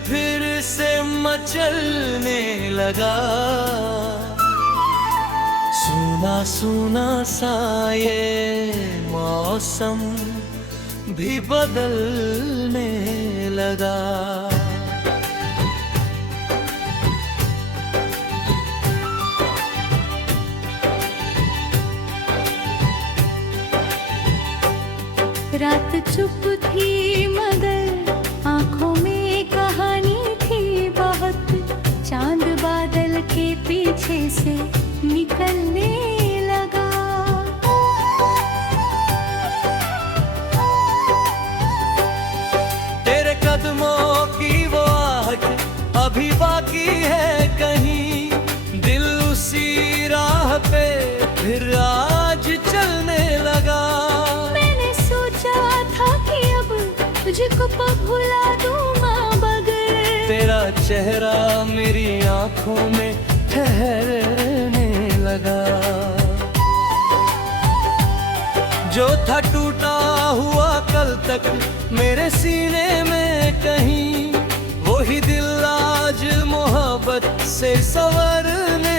फिर से मचलने लगा। सूना सूना सा ये मौसम भी बदलने लगा। रात चुप थी मगर आंखों में कहानी थी बहुत। चांद बादल के पीछे से निकलने लगा। तेरे कदमों की वो आहट अभी बाकी है कहीं। दिल उसी राह पे फिर आज चलने लगा। तुझको भुला दूंगा बगैर। तेरा चेहरा मेरी आंखों में ठहरने लगा। जो था टूटा हुआ कल तक मेरे सीने में कहीं, वही दिल आज मोहब्बत से संवरने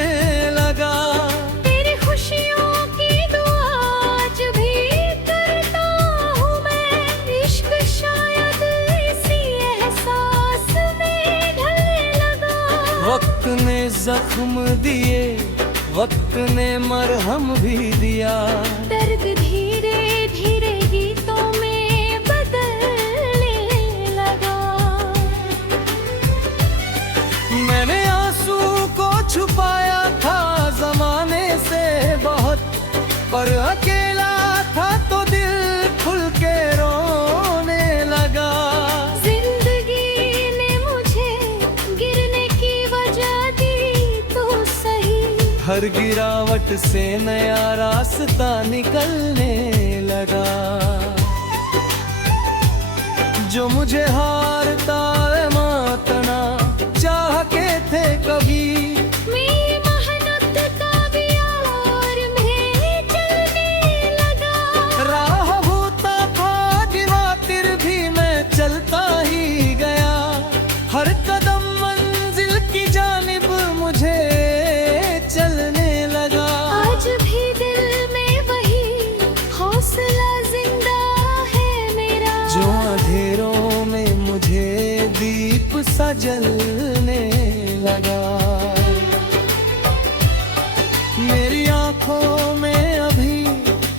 लगा। तेरी खुशियों की दुआ आज भी करता हूँ मैं। इश्क शायद इसी एहसास में ढलने लगा। वक्त ने जख्म दिए, वक्त ने मरहम भी दिया। दर्द धीरे धीरे गीतों में बदलने लगा। मैंने आंसू को छुपाया था जमाने से बहुत, पर अकेला था तो दिल खुल के रोने लगा। जिंदगी ने मुझे गिरने की वजह दी तो सही। हर गिरावट से नया रास्ता निकलने लगा। जो मुझे हारता मातना चाह के थे कभी, मेरी मेहनत का भी और में चलने लगा। राह होता था गिरा फिर भी मैं चलता ही गया। हर कदम मंजिल की जानिब मुझे चलने लगा। आज भी दिल में वही हौसला जिंदा है मेरा। जो अंधेरों में मुझे दीप सा जलने लगा। मेरी आंखों में अभी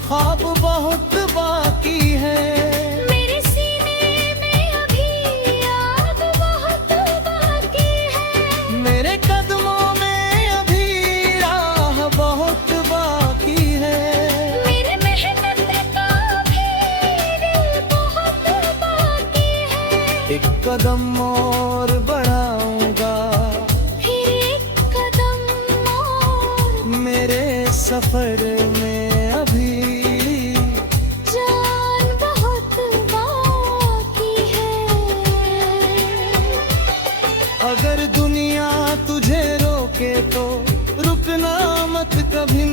ख्वाब बहुत बाकी है। मेरे सीने में अभी आग बहुत बाकी है। मेरे कदमों में अभी राह बहुत बाकी है। मेरे मेहनत का भी दिल बहुत बाकी है। एक कदम और बढ़ाऊंगा, फिर एक कदम और। मेरे सफर में अभी जान बहुत बाकी है। अगर दुनिया तुझे रोके तो रुकना मत कभी।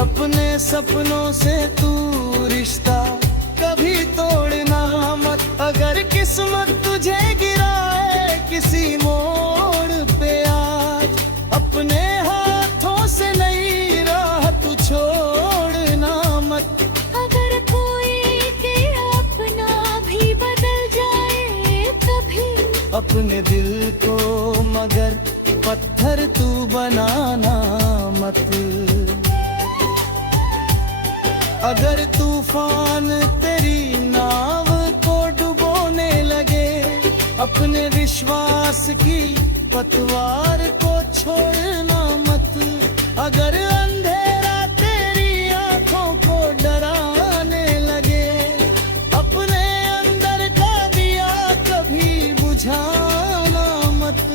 अपने सपनों से तू रिश्ता कभी तोड़ना मत। अगर किस्मत तुझे गिराए किसी मोड़ पे आज, अपने हाथों से नई राह तू छोड़ना मत। अगर कोई के अपना भी बदल जाए कभी, अपने दिल को मगर पत्थर तू बनाना मत। अगर तूफान तेरी नाव को डुबोने लगे, अपने विश्वास की पतवार को छोड़ना मत। अगर अंधेरा तेरी आंखों को डराने लगे, अपने अंदर का दिया कभी बुझाना मत।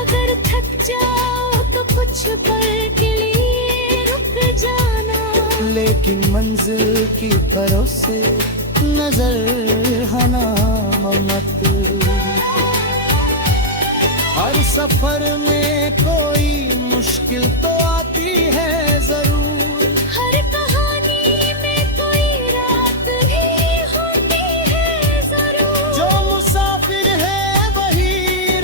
अगर थक जाओ तो कुछ पल के लिए रुक जाना। लेकिन मंजिल की तरफ से नजर हना मत। हर सफर में कोई मुश्किल तो आती है जरूर। हर कहानी में कोई रात भी होती है जरूर। जो मुसाफिर है वही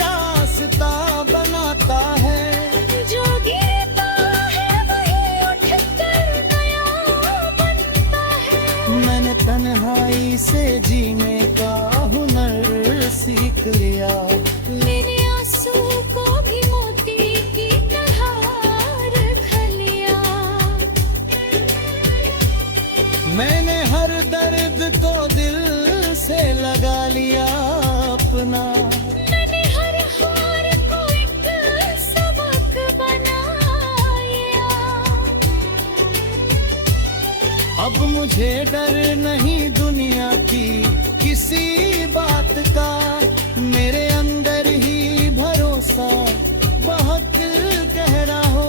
को दिल से लगा लिया अपना। मैंने हर हार को एक सबक बनाया। अब मुझे डर नहीं दुनिया की किसी बात का, मेरे अंदर ही भरोसा बहुत गहरा हो।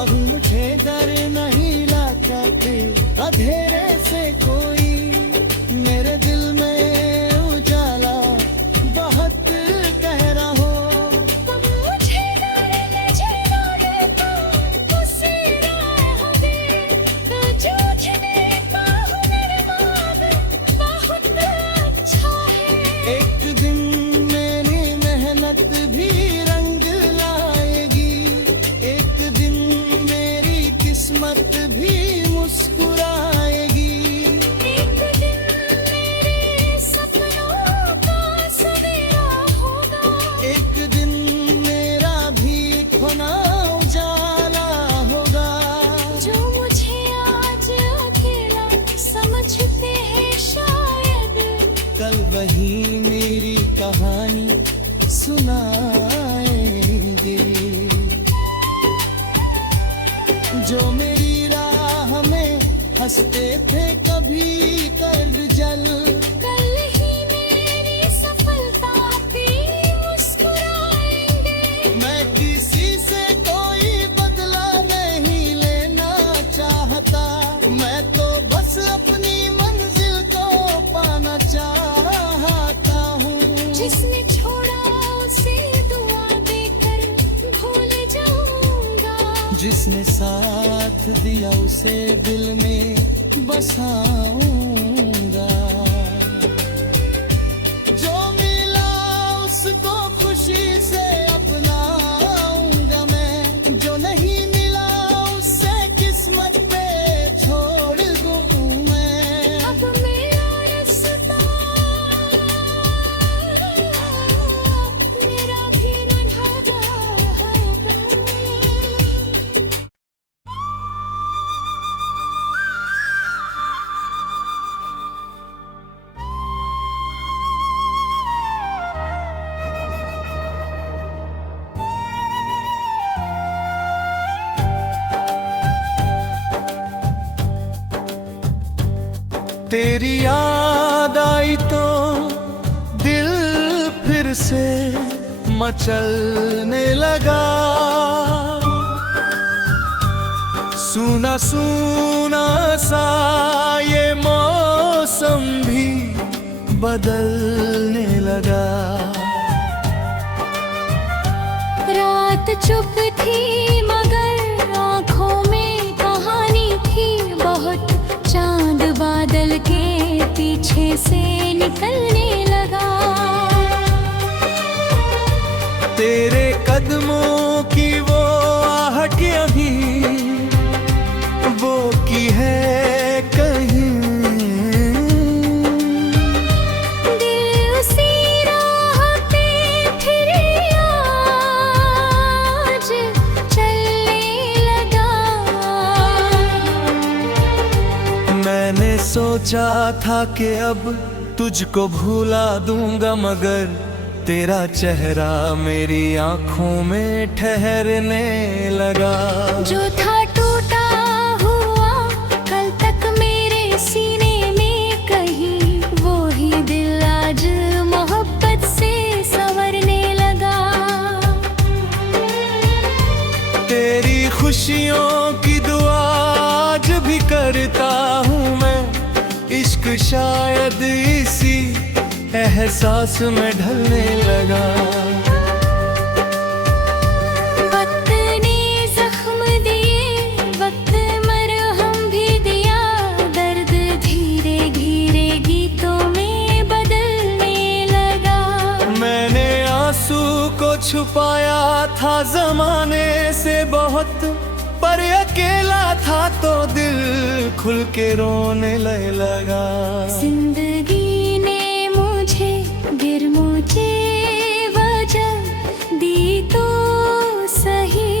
अब मुझे डर नहीं लगता कि अंधेरे से कोई, मेरे दिल में उजाला बहुत गहरा हो। अब मुझे डर नहीं लगता उसी राह में जूझने का हुनर बहुत अच्छा है। एक दिन मेरी मेहनत भी रंग लाएगी, एक दिन मेरी किस्मत भी मुस्कुराएगी। एक दिन मेरे सपनों का सवेरा होगा। एक दिन मेरा भी खोना उजाला होगा। जो मुझे आज अकेला समझते हैं शायद, कल वही मेरी कहानी सुनाएंगे। जो मेरी राह में हंसते थे कभी कर जल, कल ही मेरी सफलता पे मुस्कुराएंगे। मैं किसी से कोई बदला नहीं लेना चाहता, मैं तो बस अपनी मंजिल को पाना चाहता हूँ। जिसने छोड़ा उसे दुआ देकर भूल जाऊंगा। जिसने साथ दिया उसे दिल में बसाऊंगा। जो मिला उसको खुशी से अपनाऊंगा मैं, जो नहीं मिला उससे किस्मत पे छोड़ दूं मैं। अब मेरा रास्ता मेरा भी नन्हा है। तेरी याद आई तो दिल फिर से मचलने लगा। सूना सूना सा ये मौसम भी बदलने लगा। रात चुप थी मगर आँखों में कहानी थी बहुत। चांद बादल के पीछे से निकलने लगा। तेरे कदमों की वो आहट अभी वो की है कहीं। दिल उसी राह पे फिर आज चलने लगा। मैंने सोचा था कि अब तुझको भुला दूंगा, मगर तेरा चेहरा मेरी आंखों में ठहरने लगा। जो था टूटा हुआ कल तक मेरे सीने में कहीं, वो ही दिल आज मोहब्बत से संवरने लगा। तेरी खुशियों की दुआ आज भी करता हूँ मैं। इश्क शायद इसी एहसास में ढलने लगा। वक्त ने जख्म दिए, वक्त मरहम भी दिया। दर्द धीरे धीरे गीतों में बदलने लगा। मैंने आंसू को छुपाया था जमाने से बहुत, पर अकेला था तो दिल खुल के रोने लगा। जिंदगी ने मुझे गिर मुझे वजह दी तो सही।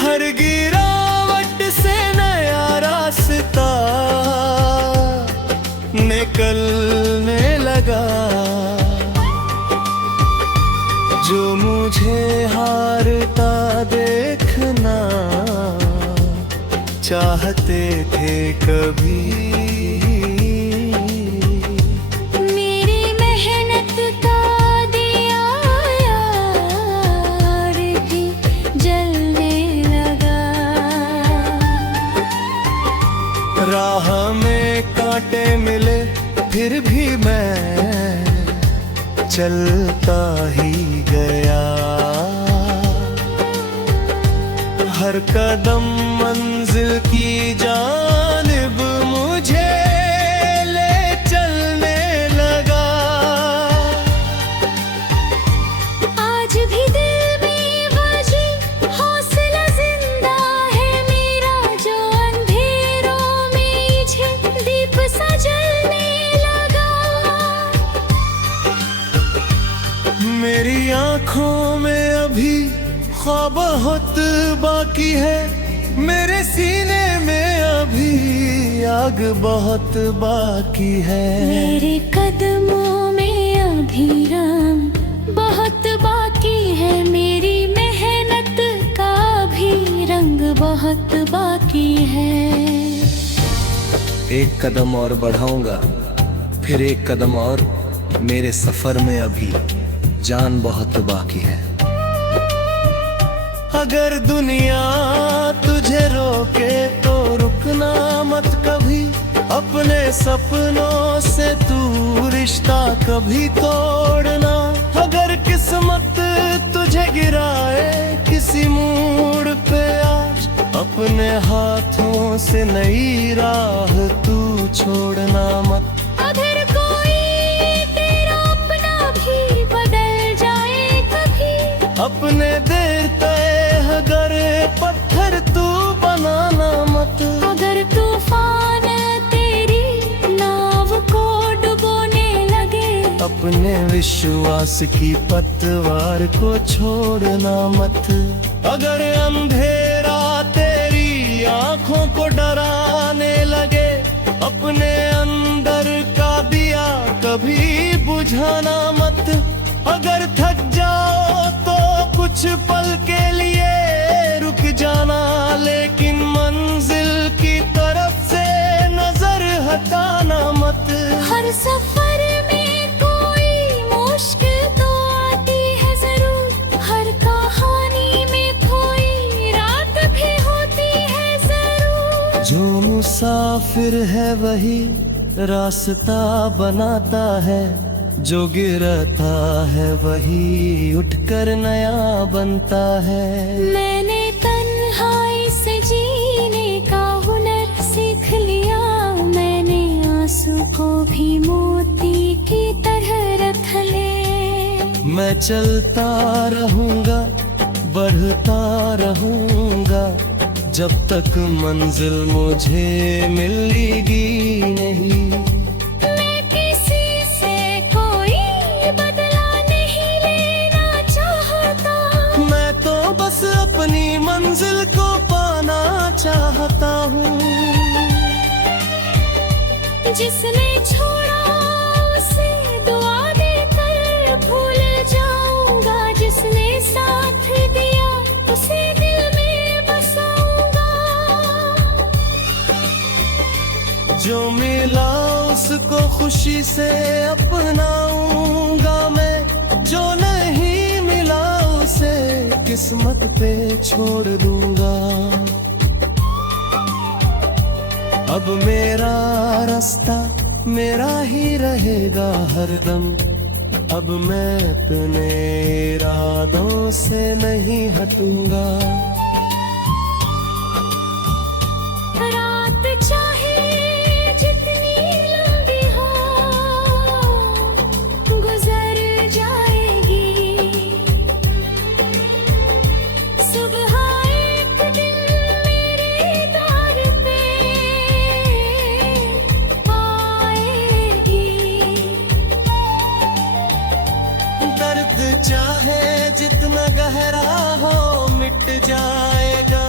हर गिरावट से नया रास्ता निकलने लगा। जो मुझे हारता देखना चाहते थे कभी, मेरी मेहनत का दिया यार भी जलने लगा। राह में कांटे मिले फिर भी मैं चलता ही गया। हर कदम मंजिल की जानिब मुझे ले चलने लगा। आज भी दिल में बजी हौसला जिंदा है मेरा, जो अंधेरों में मुझे दीप सा जलने लगा। मेरी आँखों में अभी ख्वाब बहुत बाकी है, मेरे सीने में अभी आग बहुत बाकी है। मेरे कदमों में अभी रंग बहुत बाकी है, मेरी मेहनत का भी रंग बहुत बाकी है। एक कदम और बढ़ाऊंगा, फिर एक कदम और, मेरे सफर में अभी जान बहुत बाकी है। अगर दुनिया तुझे रोके तो रुकना मत कभी, अपने सपनों से तू रिश्ता कभी तोड़ना। अगर किस्मत तुझे गिराए किसी मोड़ पे आज, अपने हाथों से नई राह तू छोड़ना मत। अगर कोई तेरा अपना भी बदल जाए कभी, अपने देर तय अगर पत्थर तू बनाना मत। अगर तूफान तेरी नाव को डुबोने लगे, अपने विश्वास की पतवार को छोड़ना मत। अगर अंधेरा तेरी आंखों को डराने लगे, अपने अंदर का दिया कभी बुझाना मत। अगर थक जाओ तो कुछ पल के लिए रुक जाना, लेकिन मंजिल की तरफ से नजर हटाना मत। हर सफर में कोई मुश्किल तो आती है जरूर, हर कहानी में कोई रात भी होती है जरूर। जो मुसाफिर है वही रास्ता बनाता है, जो गिरता है वही उठकर नया बनता है। मैंने तन्हाई से जीने का हुनर सीख लिया, मैंने आंसू को भी मोती की तरह रख ले। मैं चलता रहूंगा, बढ़ता रहूंगा, जब तक मंजिल मुझे मिलेगी नहीं। मैं किसी से कोई बदला नहीं लेना चाहता, मैं तो बस अपनी मंजिल को पाना चाहता हूँ। जिसने छोड़ा उसे दुआ देकर भूल जाऊंगा, जिसने साथ दिया उसे दिल में बसाऊंगा। जो मिला उसको खुशी से अपनाऊंगा मैं, जो नहीं मिला उसे किस्मत पे छोड़ दूंगा। अब मेरा रास्ता मेरा ही रहेगा हरदम, अब मैं अपने इरादों से नहीं हटूंगा। रात चाहे जितनी लंबी हो गुजर जाएगी, सुबह एक दिन मेरे द्वार पे आएगी। दर्द चाहे जितना गहरा हो मिट जाएगा,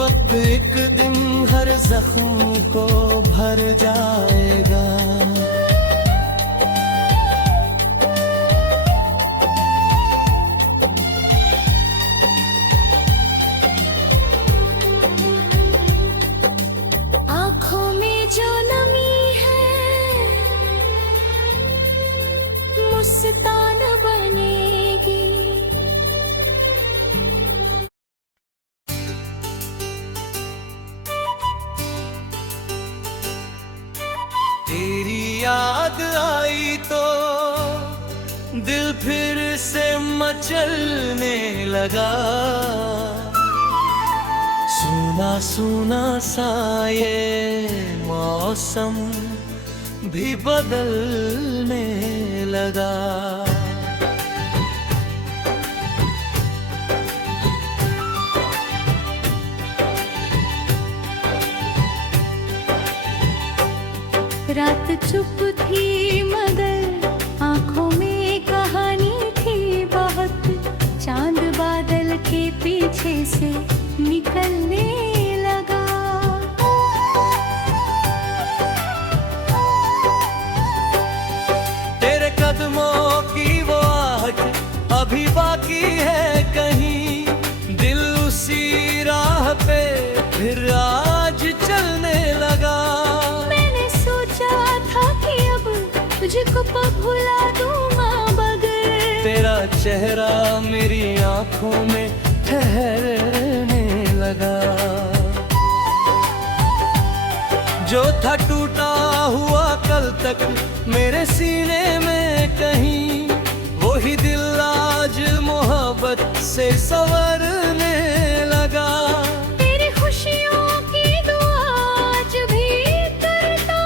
वक्त एक दिन हर जख्म को भर जाएगा। आँखों में जो नमी है मुस्तान बनेगी। तेरी याद आई तो दिल फिर से मचलने लगा। सुना सुना सा ये मौसम भी बदलने लगा। रात चुप थी मगर आँखों में कहानी थी बहुत। चांद बादल के पीछे से निकलने लगा। तेरे कदमों की वो आहट अभी बाकी है कहीं। दिल उसी राह पे फिर आज चलने लगा। तुझको भुला दूंगा बगैर। तेरा चेहरा मेरी आंखों में ठहरने लगा। जो था टूटा हुआ कल तक मेरे सीने में कहीं, वही दिल आज मोहब्बत से संवरने लगा। तेरी खुशियों की दुआ आज भी करता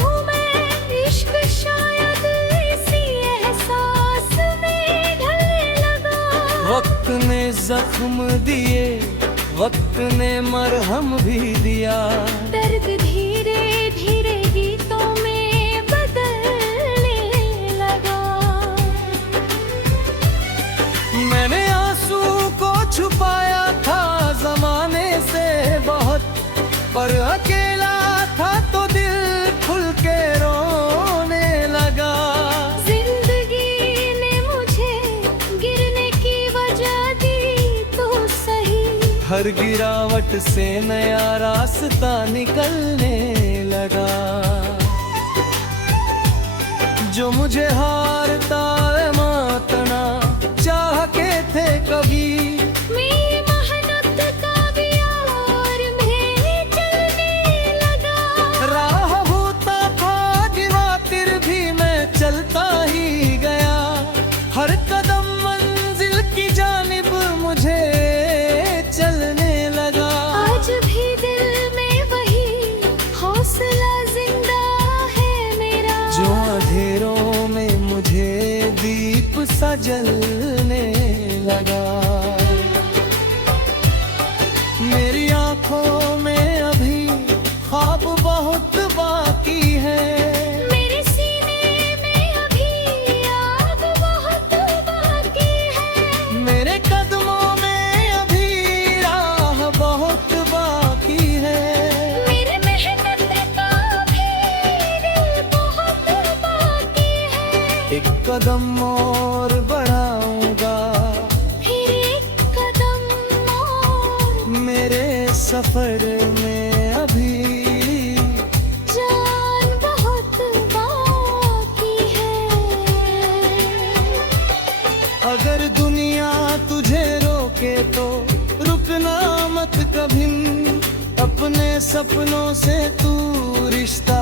हूँ मैं। इश्क शायद इसी एहसास में ढलने लगा। वक्त ने जख्म दिए, वक्त ने मरहम भी दिया। दर्द धीरे धीरे गीतों में बदलने लगा। मैंने आंसू को छुपाया था जमाने से बहुत, पर अकेला था तो दिल खुल के रोने लगा। जिंदगी ने मुझे गिरने की वजह दी तो सही। हर गिरावट से नया रास्ता निकलने लगा। जो मुझे हारता मातना चाह के थे कभी, मेरी मेहनत का भी और में चलने लगा। राह होता था गिरातिर भी मैं चलता ही गया। हर कदम मंजिल की जानिब मुझे चलने लगा। आज भी दिल में वही हौसला जिंदा है मेरा। जो अंधेरों में मुझे दीप सा जलने लगा। मेरी आंखों में अभी ख्वाब बहुत बाकी है। मेरे सीने में अभी आग बहुत बाकी है। मेरे कदमों में अभी राह बहुत बाकी है। मेरे मेहनत का भी दिल बहुत बाकी है। एक कदम और बढ़ाऊंगा, फिर एक कदम और। मेरे सफर में अभी जान बहुत बाकी है। अगर दुनिया तुझे रोके तो रुकना मत कभी। अपने सपनों से तू रिश्ता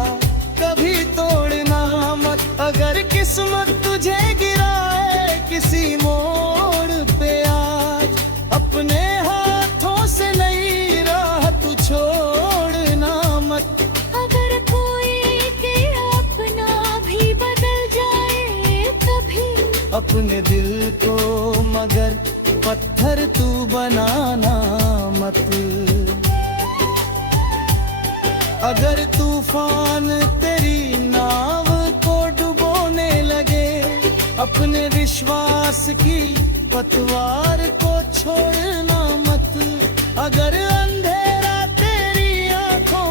कभी तोड़ना मत। अगर किस्मत तुझे गिराए किसी मोड़ पे आज, अपने हाथों से नई राह तू छोड़ना मत। अगर कोई तेरा अपना भी बदल जाए तभी, अपने दिल को मगर पत्थर तू बनाना मत। अगर तूफान तेरी नाव को डुबोने लगे, अपने विश्वास की पतवार को छोड़ना मत। अगर अंधेरा तेरी आंखों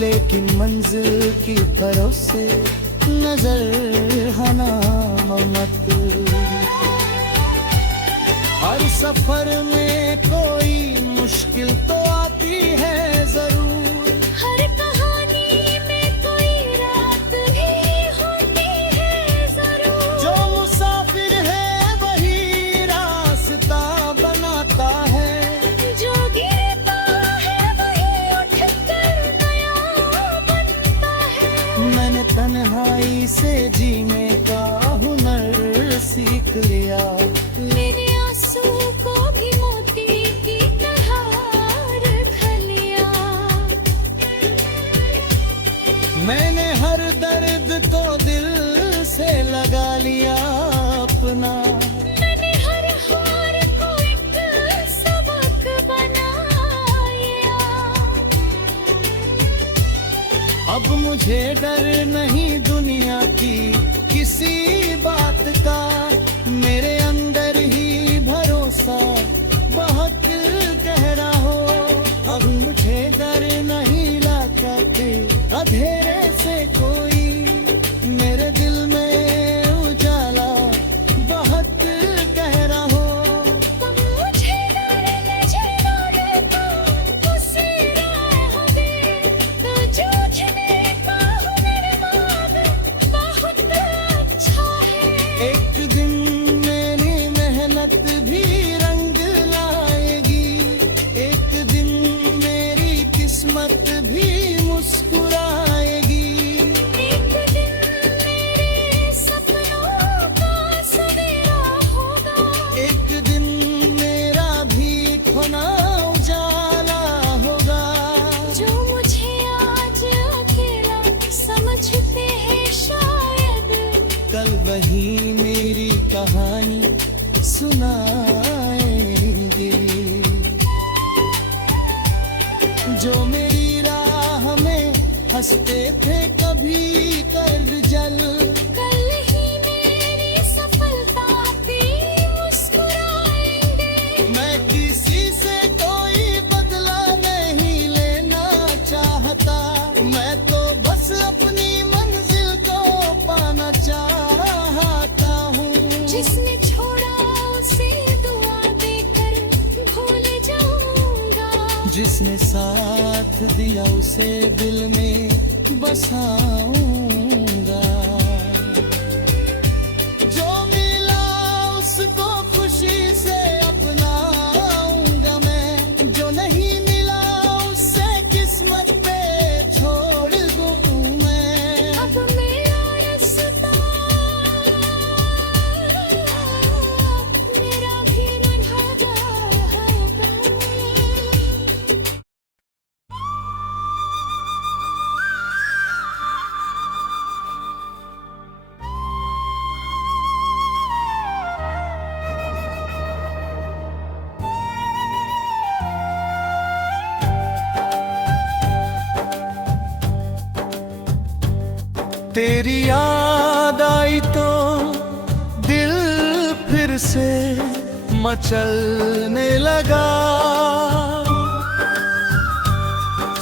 लेकिन मंजिल की तरफ से नजर हना मत। हर सफर में कोई मुश्किल तो आती है जरूर, हर कहानी में कोई रात भी होती है जरूर। जो मुसाफिर है वही रास्ता बनाता है, जो गिरता है वही उठकर नया बनता है। मैंने तन्हाई से जीने का हुनर सीख लिया, मेरे आंसू को भी मोती की तरह रख लिया। मैंने हर दर्द को दिल से लगा लिया अपना, मैंने हर हार को एक सबक बनाया। अब मुझे डर नहीं दुनिया की किसी बात का, मेरे अंदर ही भरोसा बहुत गहरा हो। अब मुझे डर नहीं लगता कि अंधेरे से कोई, मेरे दिल में उजाला बहुत गहरा हो। अब मुझे डर नजर आता उसी राह में, तो जूझने का हुनरमंद बहुत अच्छा है। एक दिन मेरी मेहनत भी रंग लाएगी, एक दिन मेरी किस्मत भी मुस्कुराएगी। एक दिन मेरे सपनों का सवेरा होगा, एक दिन मेरा भी खोना उजाला होगा। जो मुझे आज अकेला समझते हैं शायद, कल वही मेरी कहानी सुनाएंगे। जो मेरी राह में हंसते थे कभी कर जल, कल ही मेरी सफलता पे मुस्कुराएंगे। मैं किसी से कोई बदला नहीं लेना चाहता, मैं तो बस अपनी मंजिल को पाना चाहता हूँ। जिसने छोड़ा उसे दुआ देकर भूल जाऊंगा, जिसने साथ दिया उसे दिल में बसाऊंगा। जो मिला उसको खुशी से अपनाऊंगा मैं, जो नहीं मिला उससे किस्मत पे छोड़ दूं मैं। अब मेरा रास्ता मेरा भी नन्हा है। तेरी याद आई तो दिल फिर से मचलने लगा,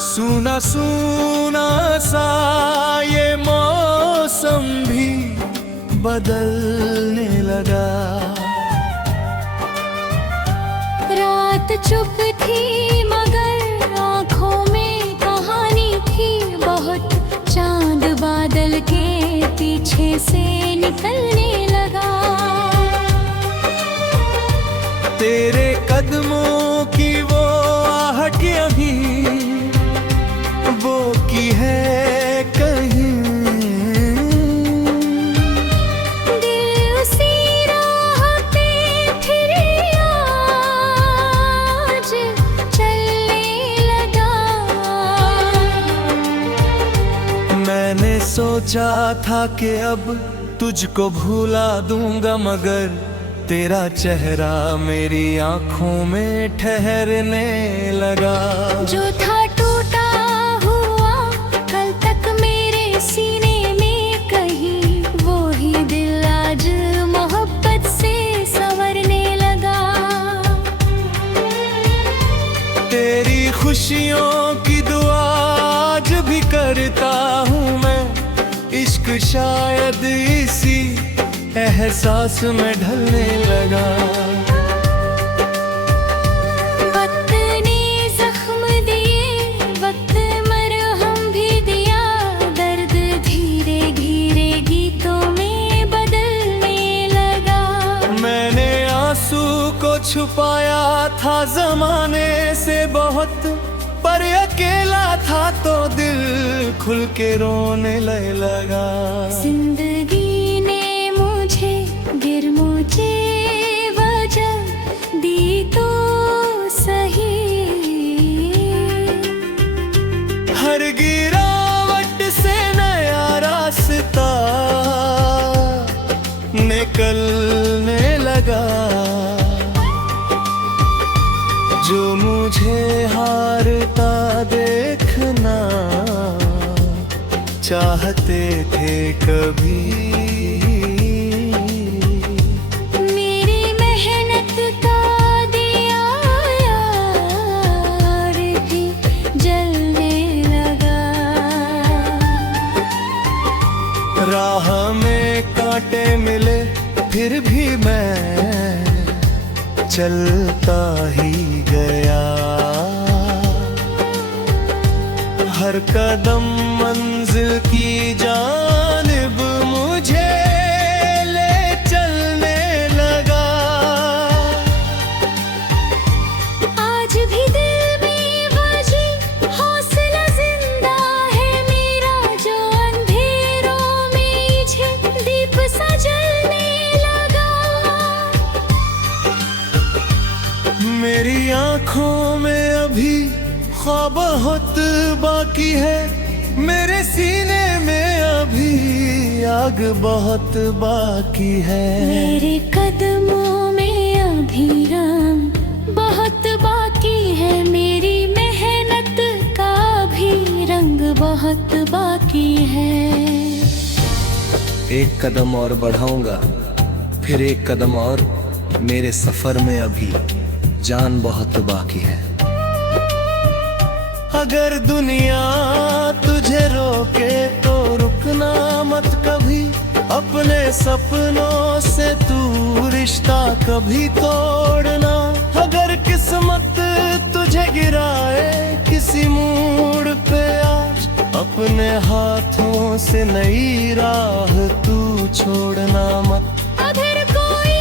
सूना सूना सा ये मौसम भी बदलने लगा। रात चुप थी मगर आँखों में कहानी थी बहुत, चांद बादल के पीछे से निकलने लगा। तेरे कदमों की वो आहट अभी वो की है कहीं, दिल उसी राह पे फिर आज चलने लगा। मैंने सोचा था कि अब तुझको भूला दूंगा, मगर तेरा चेहरा मेरी आंखों में ठहरने लगा। जो था टूटा हुआ कल तक मेरे सीने में कहीं, वो ही दिल आज मोहब्बत से संवरने लगा। तेरी खुशियों की दुआ आज भी करता हूँ मैं इश्क, शायद इसी एहसास में ढलने लगा। वक्त ने जख्म दिए, वक्त मरहम भी दिया, दर्द धीरे धीरे गीतों में बदलने लगा। मैंने आंसू को छुपाया था जमाने से बहुत, पर अकेला था तो दिल खुल के रोने लगा। जिंदगी ने मुझे गिर मुझे वजह दी तो सही, हर गिरावट से नया रास्ता निकलने लगा। जो मुझे हारता देखना चाहते थे कभी, मेरी मेहनत का दिया यार भी जलने लगा। राह में कांटे मिले फिर भी मैं चलता ही गया। हर कदम मंजिल की जानिब मुझे ले चलने लगा। आज भी दिल में बजी हौसला जिंदा है मेरा, जो अंधेरों में मुझे दीप सा जलने लगा। मेरी आँखों में अभी ख्वाब बहुत बाकी है, मेरे सीने में अभी आग बहुत बाकी है। मेरे कदमों में अभी रंग बहुत बाकी है, मेरी मेहनत का भी रंग बहुत बाकी है। एक कदम और बढ़ाऊंगा, फिर एक कदम और, मेरे सफर में अभी जान बहुत बाकी है। अगर दुनिया तुझे रोके तो रुकना मत कभी, अपने सपनों से तू रिश्ता कभी तोड़ना। अगर किस्मत तुझे गिराए किसी मोड़ पे आज, अपने हाथों से नई राह तू छोड़ना मत। अगर कोई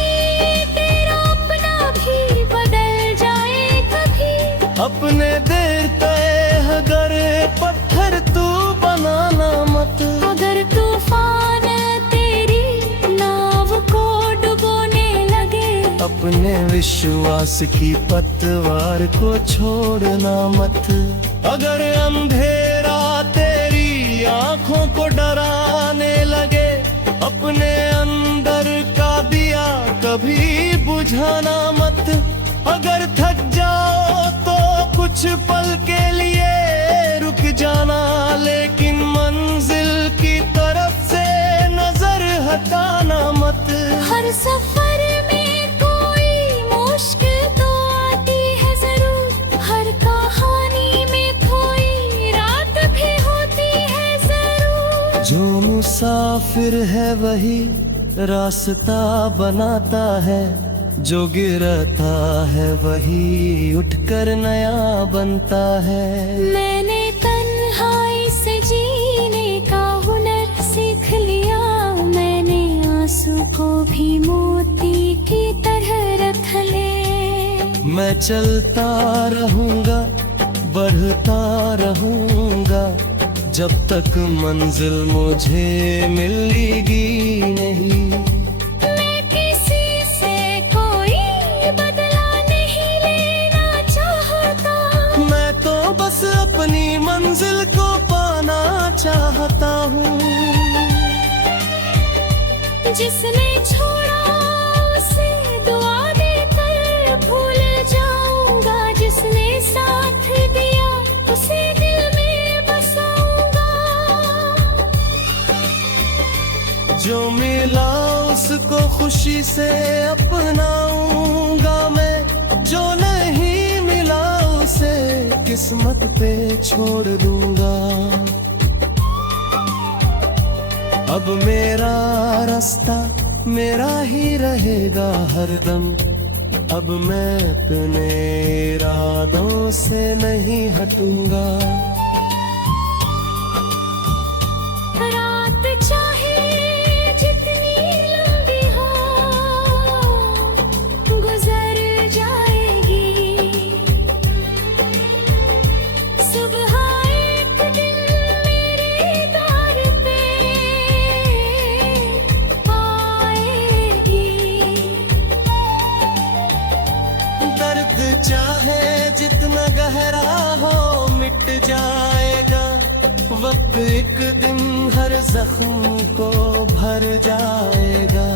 तेरा अपना भी बदल जाए कभी, अपने देर तय अगर पत्थर तू बनाना मत। अगर तूफान तेरी नाव को डुबोने लगे, अपने विश्वास की पतवार को छोड़ना मत। अगर अंधेरा तेरी आंखों को डराने लगे, अपने अंदर का दिया कभी बुझाना मत। अगर थक जाओ तो कुछ पल के लिए रुक जाना, लेकिन मंजिल की तरफ से नजर हटाना मत। हर सफर में कोई मुश्किल तो आती है जरूर, हर कहानी में कोई रात भी होती है जरूर। जो मुसाफिर है वही रास्ता बनाता है, जो गिरता है वही उठकर नया बनता है। मैंने तन्हाई से जीने का हुनर सीख लिया, मैंने आंसू को भी मोती की तरह रख ले। मैं चलता रहूंगा, बढ़ता रहूंगा, जब तक मंजिल मुझे मिलेगी नहीं। मैं किसी से कोई बदला नहीं लेना चाहता, मैं तो बस अपनी मंजिल को पाना चाहता हूँ। जिसने छोड़ा उसे दुआ देकर भूल जाऊंगा, जिसने साथ दिया उसे दिल में बसाऊंगा। जो मिला उसको खुशी से अपनाऊंगा मैं, जो नहीं मिला उसे किस्मत पे छोड़ दूंगा। अब मेरा रास्ता मेरा ही रहेगा हरदम, अब मैं अपने इरादों से नहीं हटूंगा। रात चाहे जितनी लंबी हो गुजर जाएगी, सुबह एक दिन मेरे द्वार पे आएगी। दर्द चाहे जितना गहरा हो मिट जाएगा, वक्त एक दिन हर जख्म को भर जाएगा।